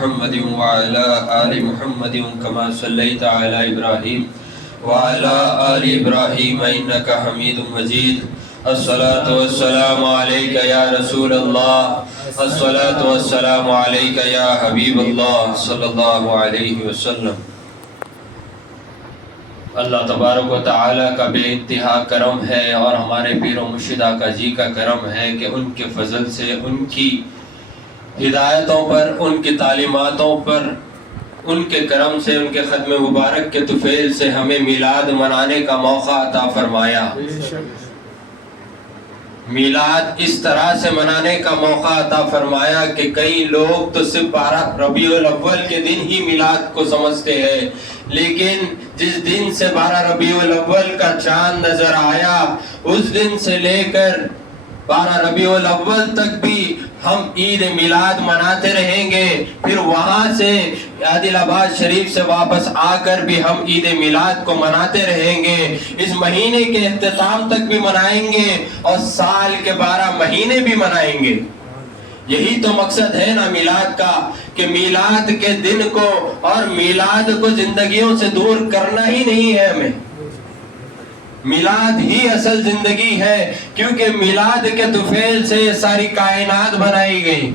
محمد وعلى آل محمد كما صليت على إبراهيم وعلى آل إبراهيم إنك حميد مجيد. الصلاة والسلام عليك يا رسول الله، الصلاة والسلام عليك يا حبيب الله صلی اللہ علیہ وسلم. اللہ تبارک و تعالیٰ کا بے انتہا کرم ہے اور ہمارے پیر و مرشد آقا جی کا کرم ہے کہ ان کے فضل سے، ان کی ہدایتوں پر، ان کی تعلیماتوں پر، ان کے کرم سے، ان کے ختم مبارک کے طفیل سے ہمیں میلاد منانے کا موقع عطا فرمایا. میلاد اس طرح سے منانے کا موقع عطا فرمایا کہ کئی لوگ تو صرف 12 ربیع الاول کے دن ہی میلاد کو سمجھتے ہیں، لیکن جس دن سے 12 ربیع الاول کا چاند نظر آیا اس دن سے لے کر 12 ربیع الاول تک بھی ہم عید میلاد مناتے رہیں گے. پھر وہاں سے عادل آباد شریف سے واپس آ کر بھی ہم عید میلاد کو مناتے رہیں گے. اس مہینے کے اختتام تک بھی منائیں گے اور سال کے 12 مہینے بھی منائیں گے. یہی تو مقصد ہے نا میلاد کا، کہ میلاد کے دن کو اور میلاد کو زندگیوں سے دور کرنا ہی نہیں ہے ہمیں. میلاد ہی اصل زندگی ہے، کیونکہ میلاد کے طفیل سے یہ ساری کائنات بنائی گئی.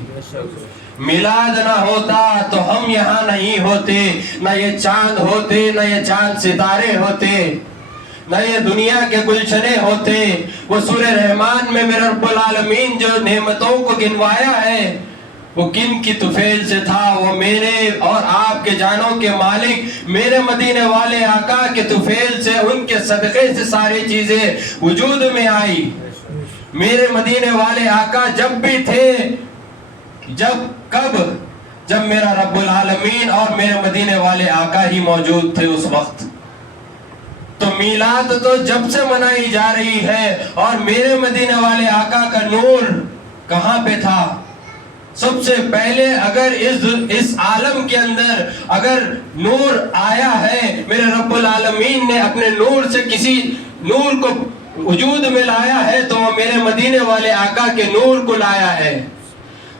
میلاد نہ ہوتا تو ہم یہاں نہیں ہوتے، نہ یہ چاند ہوتے، نہ یہ چاند ستارے ہوتے، نہ یہ دنیا کے گلشنے ہوتے. وہ سورہ رحمان میں میرے رب العالمین جو نعمتوں کو گنوایا ہے وہ کن کی طفیل سے تھا؟ وہ میرے اور آپ کے جانوں کے مالک میرے مدینے والے آقا کے طفیل سے، ان کے صدقے سے ساری چیزیں وجود میں آئی. میرے مدینے والے آقا جب بھی تھے، جب میرا رب العالمین اور میرے مدینے والے آقا ہی موجود تھے اس وقت. تو میلاد تو جب سے منائی جا رہی ہے، اور میرے مدینے والے آقا کا نور کہاں پہ تھا؟ سب سے پہلے اگر اس عالم کے اندر اگر نور آیا ہے، میرے رب العالمین نے اپنے نور سے کسی نور کو وجود میں لایا ہے تو وہ میرے مدینے والے آقا کے نور کو لایا ہے.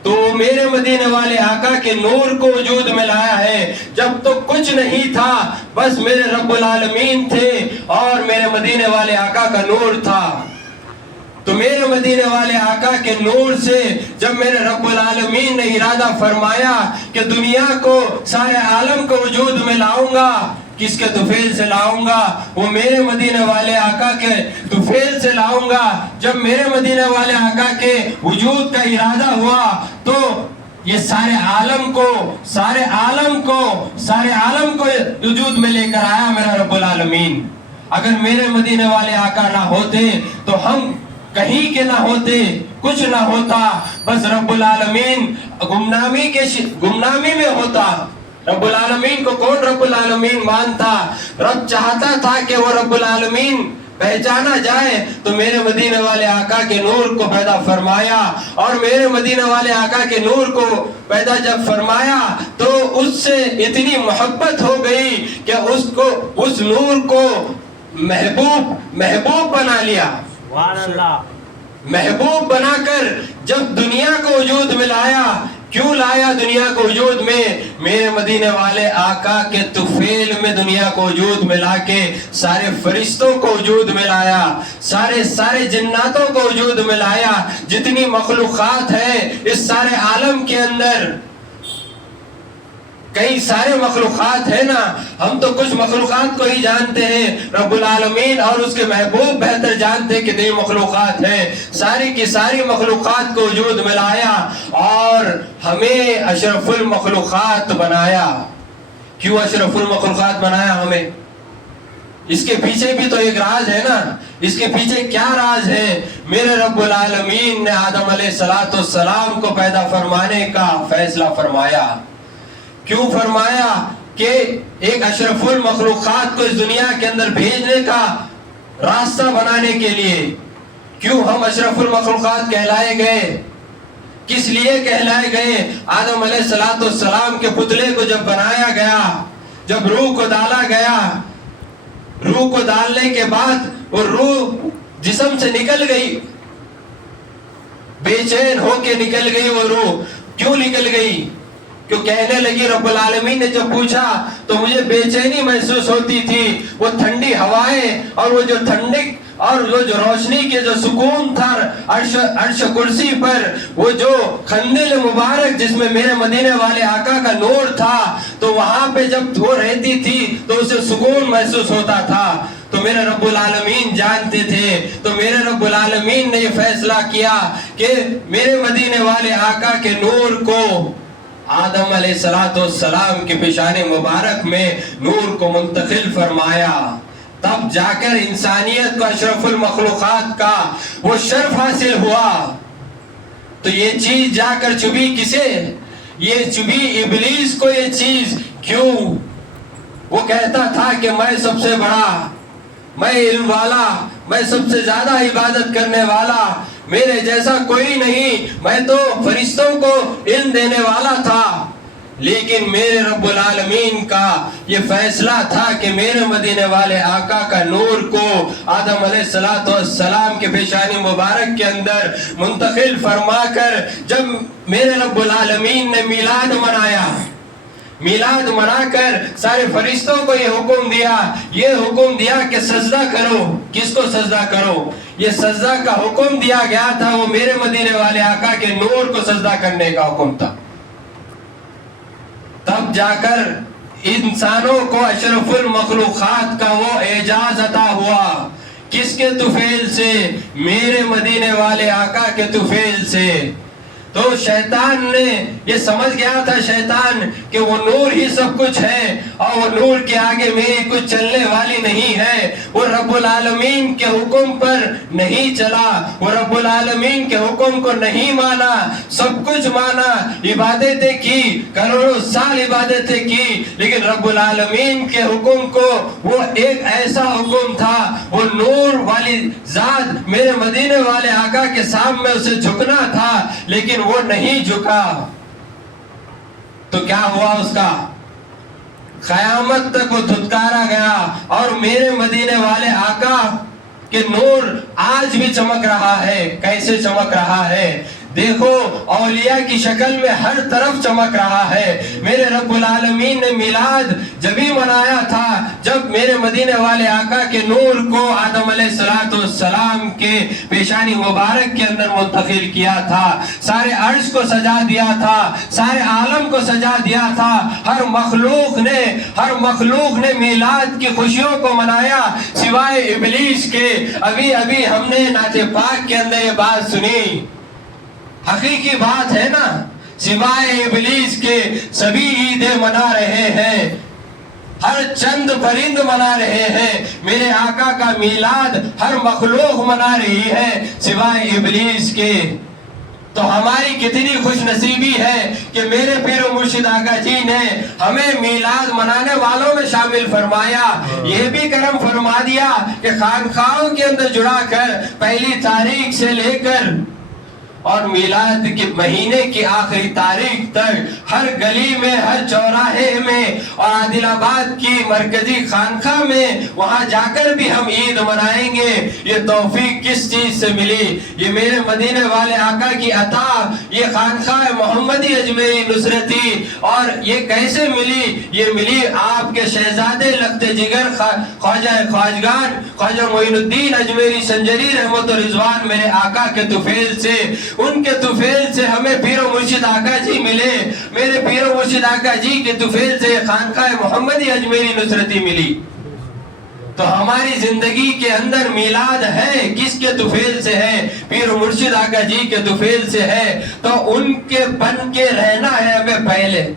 تو میرے مدینے والے آقا کے نور کو وجود میں لایا ہے. جب تو کچھ نہیں تھا، بس میرے رب العالمین تھے اور میرے مدینے والے آقا کا نور تھا. تو میرے مدینے والے آقا کے نور سے جب میرے رب العالمین نے ارادہ فرمایا کہ دنیا کو، سارے عالم کو وجود میں لاؤں گا، کس کے طفیل سے لاؤں گا؟ وہ میرے مدینے والے آقا کے طفیل سے لاؤں گا. جب میرے مدینے والے آقا کے وجود کا ارادہ ہوا تو یہ سارے عالم کو وجود میں لے کر آیا میرا رب العالمین. اگر میرے مدینے والے آقا نہ ہوتے تو ہم کہیں کے نہ ہوتے، کچھ نہ ہوتا، بس رب العالمین گمنامی میں ہوتا. رب العالمین کو کون رب العالمین مانتا؟ رب چاہتا تھا کہ وہ رب العالمین پہچانا جائے تو میرے مدینے والے آقا کے نور کو پیدا فرمایا. اور میرے مدینے والے آقا کے نور کو پیدا جب فرمایا تو اس سے اتنی محبت ہو گئی کہ اس نور کو محبوب بنا لیا. محبوب بنا کر جب دنیا کو وجود میں لایا. کیوں لایا دنیا کو وجود میں؟ میرے مدینے والے آقا کے طفیل میں دنیا کو وجود میں لا کے سارے فرشتوں کو وجود میں لایا، سارے جناتوں کو وجود میں لایا. جتنی مخلوقات ہیں اس سارے عالم کے اندر، کئی سارے مخلوقات ہیں نا، ہم تو کچھ مخلوقات کو ہی جانتے ہیں، رب العالمین اور اس کے محبوب بہتر جانتے ہیں کتنی مخلوقات ہیں. ساری کی ساری مخلوقات کو وجود میں لایا اور ہمیں اشرف المخلوقات بنایا. کیوں اشرف المخلوقات بنایا ہمیں؟ اس کے پیچھے بھی تو ایک راز ہے نا. اس کے پیچھے کیا راز ہے؟ میرے رب العالمین نے آدم علیہ السلام کو پیدا فرمانے کا فیصلہ فرمایا. کیوں فرمایا؟ کہ ایک اشرف المخلوقات کو اس دنیا کے اندر بھیجنے کا راستہ بنانے کے لیے. کیوں ہم اشرف المخلوقات کہلائے گئے؟ کس لیے کہلائے گئے؟ آدم علیہ السلام کے پتلے کو جب بنایا گیا، جب روح کو ڈالا گیا، روح کو ڈالنے کے بعد وہ روح جسم سے نکل گئی، بے چین ہو کے نکل گئی. وہ روح کیوں نکل گئی؟ کیوں کہنے لگی رب العالمین نے جب پوچھا تو مجھے بے چینی محسوس ہوتی تھی، وہ ٹھنڈی ہوائیں اور وہ جو ٹھنڈک اور وہ جو روشنی کے جو سکون تھا عرش کرسی پر، وہ جو قندیل مبارک جس میں میرے مدینے والے آقا کا نور تھا، تو وہاں پہ جب وہ رہتی تھی تو اسے سکون محسوس ہوتا تھا۔ تو میرے رب العالمین جانتے تھے، تو میرے رب العالمین نے یہ فیصلہ کیا کہ میرے مدینے والے آقا کے نور کو آدم علیہ السلام کے پیشان مبارک میں نور کو منتقل فرمایا، تب جا کر انسانیت کو اشرف المخلوقات کا وہ شرف حاصل ہوا۔ تو یہ چیز جا کر چبھی کسے؟ یہ چبھی ابلیس کو یہ چیز، کیوں؟ وہ کہتا تھا کہ میں سب سے بڑا، میں علم والا، میں سب سے زیادہ عبادت کرنے والا، میرے جیسا کوئی نہیں، میں تو فرشتوں کو علم دینے والا تھا۔ لیکن میرے رب العالمین کا یہ فیصلہ تھا کہ میرے مدینے والے آقا کا نور کو آدم علیہ السلام کے پیشانی مبارک کے اندر منتقل فرما کر جب میرے رب العالمین نے میلاد منایا، میلاد منا کر سارے فرشتوں کو یہ حکم دیا کہ سجدہ کرو۔ کس کو سجدہ کرو؟ یہ سجدہ کا حکم دیا گیا تھا، وہ میرے مدینے والے آقا کے نور کو سجدہ کرنے کا حکم تھا۔ تب جا کر انسانوں کو اشرف المخلوقات کا وہ اعزاز عطا ہوا۔ کس کے طفیل سے؟ میرے مدینے والے آقا کے طفیل سے۔ تو شیطان نے یہ سمجھ گیا تھا، شیطان، کہ وہ نور ہی سب کچھ ہے اور وہ نور کے آگے میری کچھ چلنے والی نہیں ہے۔ وہ رب العالمین کے حکم پر نہیں چلا، وہ رب العالمین کے حکم کو نہیں مانا، سب کچھ مانا، عبادتیں کی، کروڑوں سال عبادتیں کی، لیکن رب العالمین کے حکم کو، وہ ایک ایسا حکم تھا، وہ نور والی ذات میرے مدینے والے آقا کے سامنے اسے جھکنا تھا، لیکن وہ نہیں جھکا۔ تو کیا ہوا اس کا؟ قیامت تک وہ دھتکارا گیا، اور میرے مدینے والے آقا کہ نور آج بھی چمک رہا ہے۔ کیسے چمک رہا ہے؟ دیکھو، اولیاء کی شکل میں ہر طرف چمک رہا ہے۔ میرے رب العالمین نے میلاد جبھی منایا تھا جب میرے مدینے والے آقا کے نور کو آدم علیہ السلام کے پیشانی مبارک کے اندر منتقل کیا تھا، سارے عرش کو سجا دیا تھا، سارے عالم کو سجا دیا تھا۔ ہر مخلوق نے میلاد کی خوشیوں کو منایا سوائے ابلیس کے۔ ابھی ہم نے نعت پاک کے اندر یہ بات سنی، حقیقی بات ہے نا، سوائے ابلیس کے سبھی عیدیں منا رہے ہیں، ہر چند پرند منا رہے ہیں۔ میرے آقا کا میلاد ہر مخلوق منا رہی ہے سوائے ابلیس کے۔ تو ہماری کتنی خوش نصیبی ہے کہ میرے پیر و مرشد آقا جی نے ہمیں میلاد منانے والوں میں شامل فرمایا۔ یہ بھی کرم فرما دیا کہ خانقاہوں کے اندر جڑا کر پہلی تاریخ سے لے کر اور میلاد کے مہینے کی آخری تاریخ تک ہر گلی میں، ہر چوراہے میں اور عادل آباد کی مرکزی خانقاہ میں وہاں جا کر بھی ہم عید منائیں گے۔ یہ توفیق کس چیز سے ملی؟ یہ میرے مدینے والے آقا کی عطا، یہ خانقاہ محمدی اجمیری نصرتی۔ اور یہ کیسے ملی؟ یہ ملی آپ کے شہزادے لخت جگر خواجہ خواجگان خواجہ معین الدین اجمیری سنجری رحمت و رضوان میرے آقا کے طفیل سے۔ ان کے طفیل سے ہمیں پیر و مرشد آقا جی ملے، میرے پیر و مرشد آقا جی کے طفیل سے خانقاہ محمدی اجمیری نصرتی ملی۔ تو ہماری زندگی کے اندر میلاد ہے، کس کے طفیل سے ہے؟ پیر و مرشد آقا جی کے طفیل سے ہے۔ تو ان کے بن کے رہنا ہے ہمیں پہلے،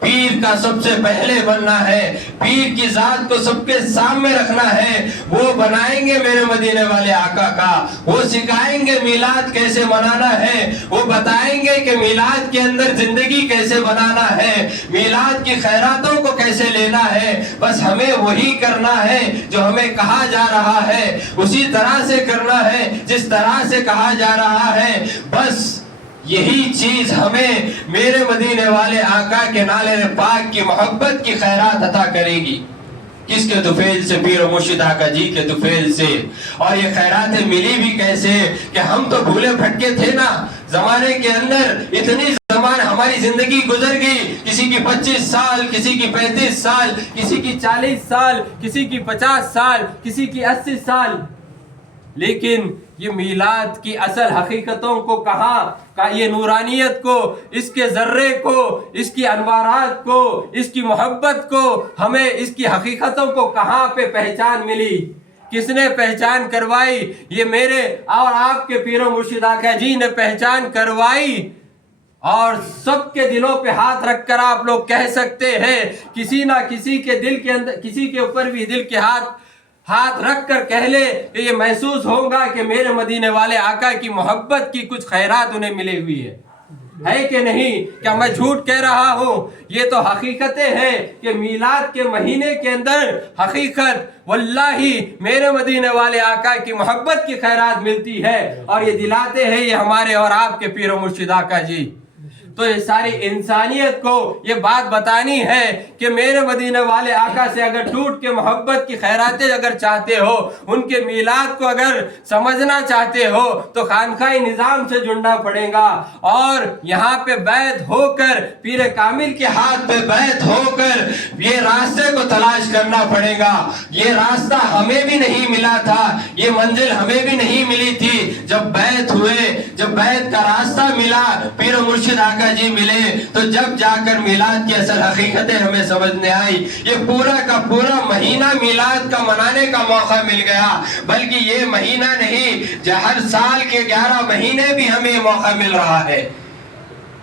پیر کا سب سے پہلے بننا ہے، پیر کی ذات کو سب کے سامنے رکھنا ہے۔ وہ بنائیں گے میرے مدینے والے آقا کا، وہ سکھائیں گے میلاد کیسے منانا ہے، وہ بتائیں گے کہ میلاد کے اندر زندگی کیسے بنانا ہے، میلاد کی خیراتوں کو کیسے لینا ہے۔ بس ہمیں وہی کرنا ہے جو ہمیں کہا جا رہا ہے، اسی طرح سے کرنا ہے جس طرح سے کہا جا رہا ہے۔ بس یہی چیز ہمیں میرے مدینے والے آقا کے نالے پاک کی محبت کی خیرات عطا کرے گی۔ کس کے طفیل سے؟ پیر و مرشد آقا جی کے طفیل سے۔ اور یہ خیراتیں ملی بھی کیسے کہ ہم تو بھولے بھٹکے تھے نا، زمانے کے اندر اتنی زمان ہماری زندگی گزر گئی، کسی کی 25 سال، کسی کی 35 سال، کسی کی 40 سال، کسی کی 50 سال، کسی کی 80 سال، لیکن یہ میلاد کی اصل حقیقتوں کو کہاں، یہ نورانیت کو، اس کے ذرے کو، اس کی انوارات کو، اس کی محبت کو، ہمیں اس کی حقیقتوں کو کہاں پہ پہچان ملی؟ کس نے پہچان کروائی؟ یہ میرے اور آپ کے پیر و مرشد آقا جی نے پہچان کروائی۔ اور سب کے دلوں پہ ہاتھ رکھ کر آپ لوگ کہہ سکتے ہیں، کسی نہ کسی کے دل کے اندر، کسی کے اوپر بھی دل کے ہاتھ رکھ کر کہہ لے کہ یہ محسوس ہوگا کہ میرے مدینے والے آقا کی محبت کی کچھ خیرات انہیں ملی ہوئی ہے کہ نہیں؟ کیا میں جھوٹ کہہ رہا ہوں؟ یہ تو حقیقتیں ہیں کہ میلاد کے مہینے کے اندر حقیقت واللہ میرے مدینے والے آقا کی محبت کی خیرات ملتی ہے، اور یہ دلاتے ہیں یہ ہمارے اور آپ کے پیر و مرشد آقا جی۔ تو یہ ساری انسانیت کو یہ بات بتانی ہے کہ میرے مدینے والے آقا سے اگر ٹوٹ کے محبت کی خیراتیں اگر چاہتے ہو، ان کے میلاد کو اگر سمجھنا چاہتے ہو، تو خانقاہ نظام سے جڑنا پڑے گا، اور یہاں پہ بیعت ہو کر، پیر کامل کے ہاتھ پہ بیعت ہو کر یہ راستے کو تلاش کرنا پڑے گا۔ یہ راستہ ہمیں بھی نہیں ملا تھا، یہ منزل ہمیں بھی نہیں ملی تھی، جب بیعت ہوئے، جب بیعت کا راستہ ملا، پیر و مرشد آقا جی ملے، تو جب جا کر میلاد کی اصل حقیقتیں ہمیں سمجھنے آئی۔ یہ پورا کا پورا مہینہ میلاد کا منانے کا موقع مل گیا، بلکہ یہ مہینہ نہیں، ہر سال کے 11 مہینے بھی ہمیں موقع مل رہا ہے،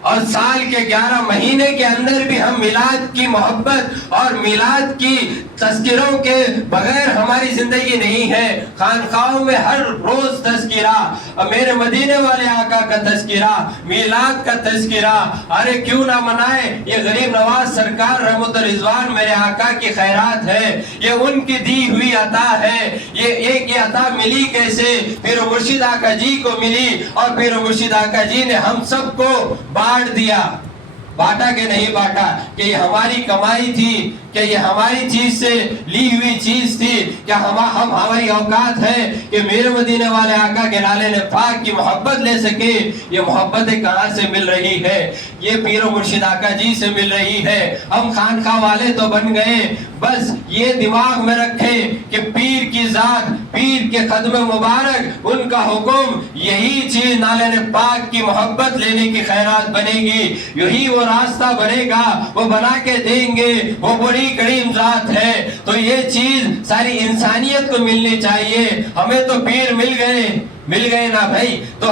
اور سال کے 11 مہینے کے اندر بھی ہم میلاد کی محبت اور میلاد کی تذکروں کے بغیر ہماری زندگی نہیں ہے۔ خانقاہوں میں ہر روز تذکرہ، اور میرے مدینے والے آقا کا تذکرہ، میلاد کا تذکرہ، ارے کیوں نہ منائے؟ یہ غریب نواز سرکار رحمت رضوان میرے آقا کی خیرات ہے، یہ ان کی دی ہوئی عطا ہے۔ یہ عطا ملی کیسے؟ پیر و مرشد آقا جی کو ملی، اور پیر و مرشد آقا جی نے ہم سب کو بانٹ دیا۔ بانٹا کہ نہیں بانٹا؟ کہ یہ ہماری کمائی تھی، کہ یہ ہماری چیز سے لی ہوئی چیز تھی، کیا ہماری اوقات ہے کہ میرے مدینے والے آقا کے لالے نے پاک کی محبت لے سکے؟ یہ محبتیں کہاں سے مل رہی ہے؟ یہ پیر و مرشد آقا جی سے مل رہی ہے۔ ہم خانقاہ والے تو بن گئے، بس یہ دماغ میں رکھیں کہ پیر کی ذات، پیر کے قدم مبارک، ان کا حکم، یہی چیز نالے پاک کی محبت لینے کی خیرات بنے گی، یہی وہ راستہ بنے گا، وہ بنا کے دیں گے، وہ بڑی کریم ذات ہے۔ تو یہ چیز ساری انسانیت کو ملنی چاہیے۔ ہمیں تو پیر مل گئے نا بھائی، تو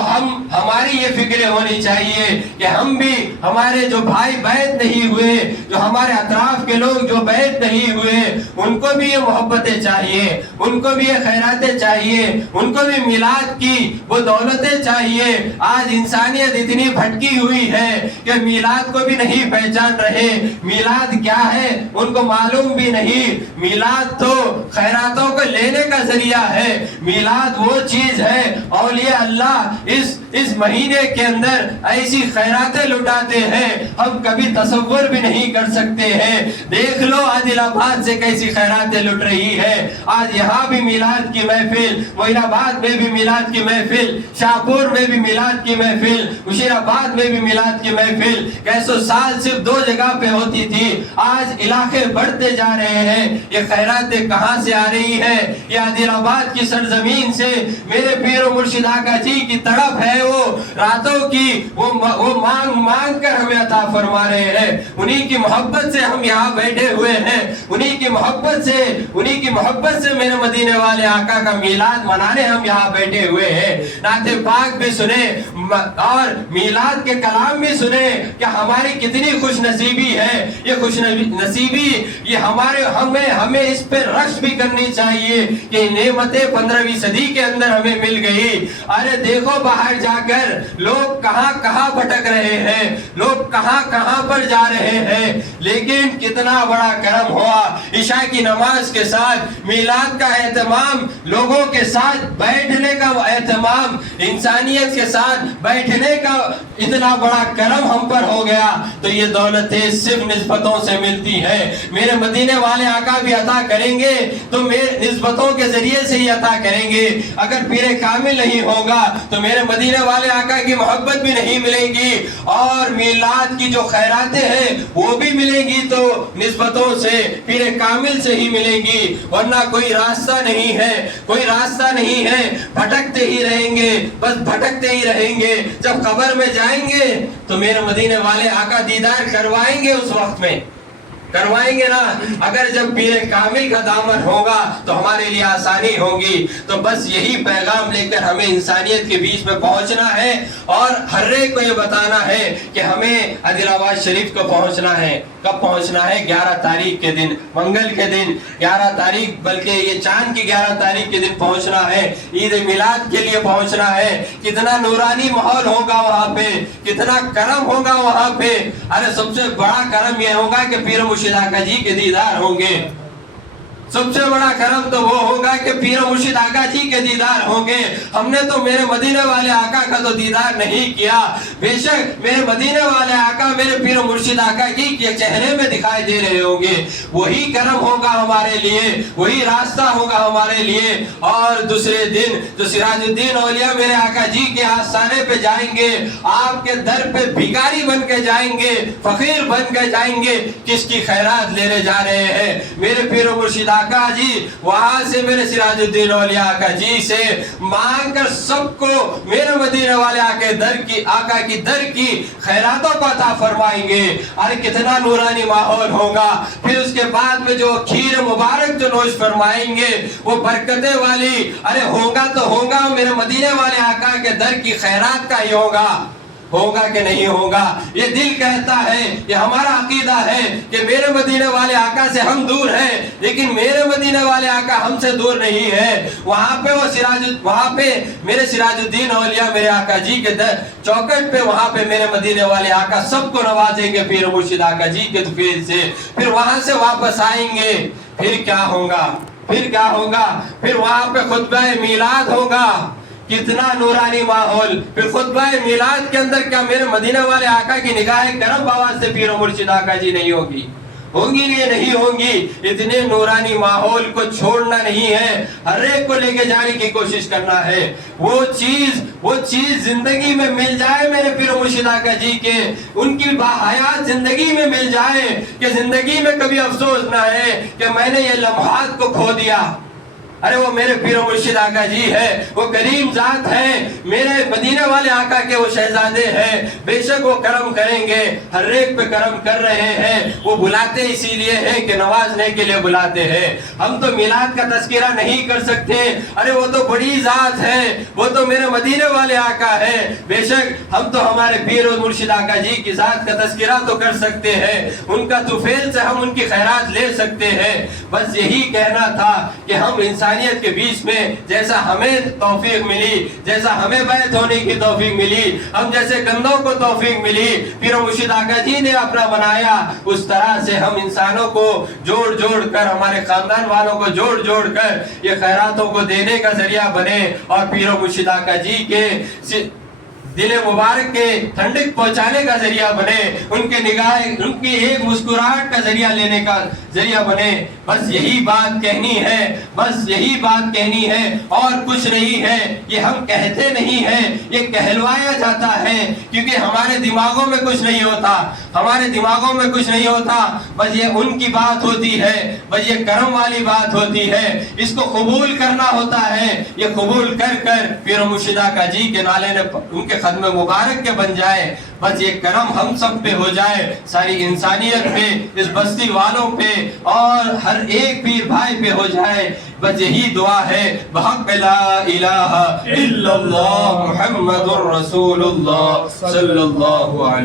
ہماری یہ فکریں ہونی چاہیے کہ ہم بھی، ہمارے جو بھائی بیعت نہیں ہوئے، جو ہمارے اطراف کے لوگ جو بیعت نہیں ہوئے، ان کو بھی یہ محبتیں چاہیے، ان کو بھی یہ خیراتیں چاہیے، ان کو بھی میلاد کی وہ دولتیں چاہیے۔ آج انسانیت اتنی بھٹکی ہوئی ہے کہ میلاد کو بھی نہیں پہچان رہے، میلاد کیا ہے ان کو معلوم بھی نہیں۔ میلاد تو خیراتوں کو لینے کا ذریعہ ہے، میلاد وہ چیز ہے، اولیاء اللہ اس مہینے کے اندر ایسی خیراتیں لٹاتے ہیں ہم کبھی تصور بھی نہیں کر سکتے ہیں۔ دیکھ لو عادل آباد سے کیسی خیراتیں لٹ رہی ہے، آج یہاں بھی میلاد کی محفل، معین آباد میں بھی میلاد کی محفل، شاہپور میں بھی میلاد کی محفل، مشیر آباد میں بھی میلاد کی محفل۔ کیسو سال صرف 2 جگہ پہ ہوتی تھی، آج علاقے بڑھتے جا رہے ہیں۔ یہ خیراتیں کہاں سے آ رہی ہیں؟ یہ عادل آباد کی سرزمین سے میرے پیر و مرشد آقا جی کی تڑپ ہے، وہ راتوں کی وہ مانگ کر ہمیں عطا فرما رہے ہیں۔ انہی کی محبت سے ہم یہاں بیٹھے ہوئے ہیں، انہی کی محبت سے میرے مدینے والے آقا کا میلاد منانے ہم یہاں بیٹھے ہوئے ہیں۔ نعت پاک بھی سنیں اور میلاد کے کلام بھی سنیں کہ ہماری کتنی خوش نصیبی ہے۔ یہ خوش نصیبی یہ ہمیں اس پہ رقص بھی کرنی چاہیے کہ نعمتیں 15ویں صدی کے اندر ہمیں مل گئی۔ ارے دیکھو باہر جا کر لوگ کہاں بھٹک رہے ہیں، لوگ کہاں پر جا رہے ہیں، لیکن کتنا بڑا کرم ہوا۔ عشاء کی نماز کے ساتھ میلاد کا اہتمام، لوگوں کے ساتھ بیٹھنے کا اہتمام، انسانیت کے ساتھ بیٹھنے کا اتنا بڑا کرم ہم پر ہو گیا۔ تو یہ دولتیں صرف نسبتوں سے ملتی ہے۔ میرے مدینے والے آقا بھی عطا کریں گے تو میرے نسبتوں کے ذریعے سے ہی عطا کریں گے۔ اگر پیر کامل نہیں ہوگا تو میرے مدینے مدینے والے آقا کی محبت بھی نہیں ملیں گی، اور میلاد کی جو خیراتیں ہیں وہ بھی ملیں گی تو نسبتوں سے پیر کامل سے ہی ملیں گی، ورنہ کوئی راستہ نہیں ہے، کوئی راستہ نہیں ہے، بھٹکتے ہی رہیں گے، بس بھٹکتے ہی رہیں گے۔ جب قبر میں جائیں گے تو میرے مدینے والے آقا دیدار کروائیں گے، اس وقت میں کروائیں گے نا۔ اگر جب پیر کامل کا دامن ہوگا تو ہمارے لیے آسانی ہوگی۔ تو بس یہی پیغام لے کر ہمیں انسانیت کے بیچ میں پہنچنا ہے، اور ہر ایک کو یہ بتانا ہے کہ ہمیں عادل آباد شریف کو پہنچنا ہے۔ کب پہنچنا ہے؟ 11 تاریخ کے دن، منگل کے دن 11 تاریخ، بلکہ یہ چاند کی 11 تاریخ کے دن پہنچنا ہے، عید میلاد کے لیے پہنچنا ہے۔ کتنا نورانی ماحول ہوگا وہاں پہ، کتنا کرم ہوگا وہاں پہ۔ ارے سب سے بڑا کرم یہ ہوگا کہ پیر مرشد آقا جی کے دیدار ہوں گے۔ سب سے بڑا کرم تو وہ ہوگا کہ پیر مرشد آقا جی کے دیدار ہوں گے۔ ہم نے تو میرے مدینے والے آقا کا تو دیدار نہیں کیا، بے شک میرے مدینے والے آقا میرے پیر مرشد آقا جی کے چہرے میں دکھائی دے رہے ہوں گے۔ وہی کرم ہوگا ہمارے لیے، وہی راستہ ہوگا ہمارے لیے۔ اور دوسرے دن جو سراج الدین اولیاء میرے آقا جی کے آستانے پہ جائیں گے، آپ کے در پہ بھکاری بن کے جائیں گے، فقیر بن کے جائیں گے، کس کی خیرات لینے جا رہے ہیں؟ میرے پیر مرشد آقا جی وہاں سے میرے سراج الدین اولیاء آقا جی سے مانگ کر سب کو میرے مدینے والے آقا کی در کی خیراتوں کو عطا فرمائیں گے۔ ارے کتنا نورانی ماحول ہوگا۔ پھر اس کے بعد میں جو کھیر مبارک جو نوش فرمائیں گے وہ برکتیں والی، ارے ہوگا تو ہوگا میرے مدینے والے آقا کے در کی خیرات کا ہی ہوگا۔ ہوگا کہ نہیں ہوگا؟ یہ دل کہتا ہے، یہ ہمارا عقیدہ ہے کہ میرے مدینے والے آقا سے ہم دور ہیں، لیکن میرے مدینے والے آقا ہم سے دور نہیں ہے۔ وہاں پہ میرے سراج الدین اولیاء میرے آقا جی کے چوکٹ پہ، وہاں پہ میرے مدینے والے آقا سب کو نوازیں گے پیر مرشد آقا جی کے فیض سے۔ پھر وہاں سے واپس آئیں گے، پھر کیا ہوگا؟ پھر کیا ہوگا؟ پھر وہاں پہ خطبہ میلاد ہوگا۔ کتنا نورانی ماحول۔ پھر خطبہ میلاد کے اندر کیا میرے مدینے والے آقا کی نگاہ کرم باواز سے پیر مرشد آقا جی نہیں ہوگی؟ ہوگی نہیں ہوگی؟ اتنے نورانی ماحول کو چھوڑنا نہیں ہے، ہر ایک کو لے کے جانے کی کوشش کرنا ہے۔ وہ چیز زندگی میں مل جائے میرے پیر مرشد آقا جی کے، ان کی باحیات زندگی میں مل جائے کہ زندگی میں کبھی افسوس نہ ہے کہ میں نے یہ لمحات کو کھو دیا۔ ارے وہ میرے پیر مرشد آقا جی ہے، وہ کریم ذات ہے، میرے مدینے والے آقا کے وہ شہزادے ہیں، بے شک وہ کرم کریں گے، ہر ایک پہ کرم کر رہے ہیں۔ وہ بلاتے اسی لیے ہیں کہ نوازنے کے لیے بلاتے ہیں۔ ہم تو میلاد کا تذکرہ نہیں کر سکتے، ارے وہ تو بڑی ذات ہے، وہ تو میرے مدینے والے آقا ہے۔ بے شک ہم تو ہمارے پیر مرشد آقا جی کی ذات کا تذکرہ تو کر سکتے ہیں، ان کا طفیل سے ہم ان کی خیرات لے سکتے ہیں۔ بس یہی کہنا تھا کہ ہم انسانیت کے بیچ میں جیسا ہمیں توفیق ملی، جیسا ہمیں بیعت ہونے کی توفیق ملی، ہم جیسے کندھوں کو توفیق ملی پیر مرشد آقا جی نے اپنا بنایا، اس طرح سے ہم انسانوں کو جوڑ جوڑ کر، ہمارے خاندان والوں کو جوڑ جوڑ کر یہ خیراتوں کو دینے کا ذریعہ بنے، اور پیر مرشد آقا جی کے دل مبارک کے ٹھنڈک پہنچانے کا ذریعہ بنے، ان کی ایک مسکراہٹ کا ذریعہ لینے کا ذریعہ بنے۔ بس یہی بات کہنی ہے، بس یہی بات کہنی ہے، اور کچھ نہیں ہے۔ یہ ہم کہتے نہیں ہیں، یہ کہلوایا جاتا ہے، کیونکہ ہمارے دماغوں میں کچھ نہیں ہوتا، ہمارے دماغوں میں کچھ نہیں ہوتا۔ بس یہ ان کی بات ہوتی ہے، بس یہ کرم والی بات ہوتی ہے، اس کو قبول کرنا ہوتا ہے۔ یہ قبول کر کر پیر مرشد آقا جی کے نالے نے ان کے قدم مبارک کے بن جائے، بس یہ کرم ہم سب پہ ہو جائے، ساری انسانیت پہ، اس بستی والوں پہ، اور ہر ایک پیر بھائی پہ ہو جائے۔ بس یہی دعا ہے، بحق لا الہ الا اللہ محمد الرسول اللہ صلی اللہ علیہ